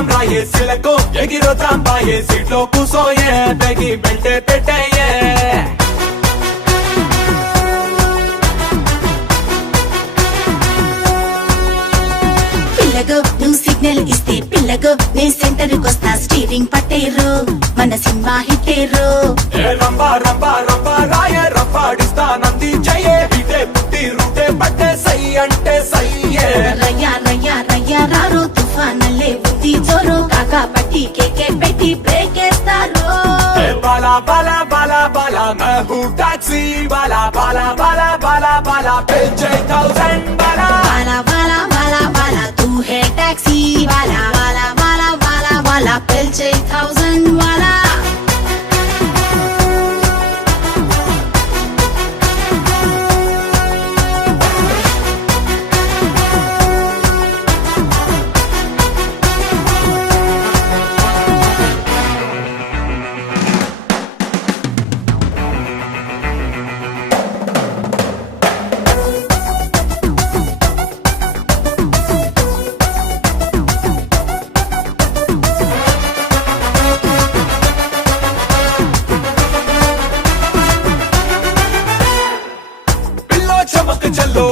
ఎగిరొద్దాం రాయే సిలకు ఎగిరొద్దాం బాయే సీట్లో కూసోయే బెగి బెల్టే పెట్టేయే పిల్లగో నువ్వు సిగ్నల్ ఇస్తే పిల్లగో నే సెంటర్ కొస్తా స్టీరింగ్ పట్టేరు మన సినిమా హిట్టేరు రంబా రంబా రంబా రాయే రంపాడిస్తానంది జయే ఇటే పుట్టి రూటే పట్టే సై అంటే సయ్యే రయ్యా రయ్యా రయ్యా రారు తుఫానల్లే ఉంది జోరు కాకా పట్టి కేకే పెట్టి బ్రేక్ వేస్తారు బాలా బాలా బాలా బాలా मैं हूँ टैक्सी वाला बाला बाला बाला बाला पे 1000 बाला वाला वाला वाला वाला तू है टैक्सी वाला वाला वाला वाला वाला पिलचे 1000 वाला చమక్ చల్లో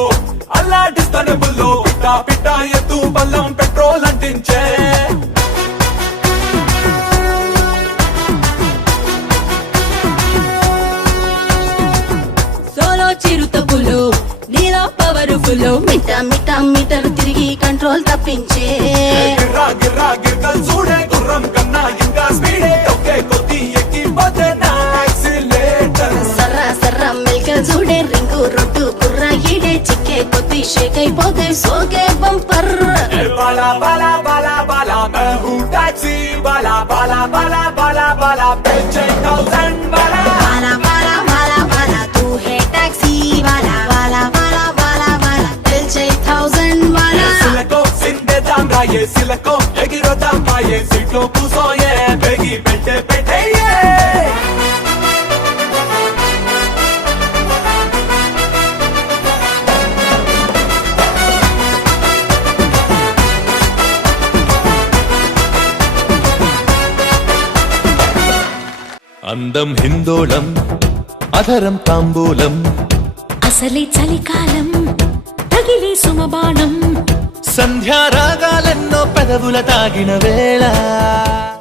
అల్లాడిస్తాను బుల్లో పిట్టా పిట్టా ఎత్తు బల్లం పెట్రోల్ అంటించే సోలో చిరుతపులు నీలో పవర్ ఫుల్ మిట్టా మిట్టా మీటర్ తిరిగి కంట్రోల్ తప్పించే గిర్రా గిర్రా గిర్గల్ చూడే గుర్రం కన్నా ఇంకా స్పీడే ఒకే కొద్ది ఎక్కిపోతే నా యాక్సిలేటర్ సర్రా సర్రా మెల్కల్ చూడే రింగు రొట్టు కుర్రా ఈడే చిక్కే కొద్ది షేక్ అయిపోతే సోకే బంపర్ బాలా బాలా బాలా బాలా मैं हूँ टैक्सी वाला बाला बाला बाला बाला पे 1000 बाला वाला वाला वाला वाला तू है टैक्सी वाला वाला वाला वाला वाला पिलचे 1000 वाला సిలకు సిందేద్దాం రాయే సిలకు ఎగిరొద్దాం బాయే సీట్లో కూసోయే బెగి బెల్టే పెట్టేయే అందం హిందోళం అధరం తాంబూలం అసలే చలికాలం తగిలే సుమబాణం సంధ్యారాగాలెన్నో పెదవుల తాగిన వేళ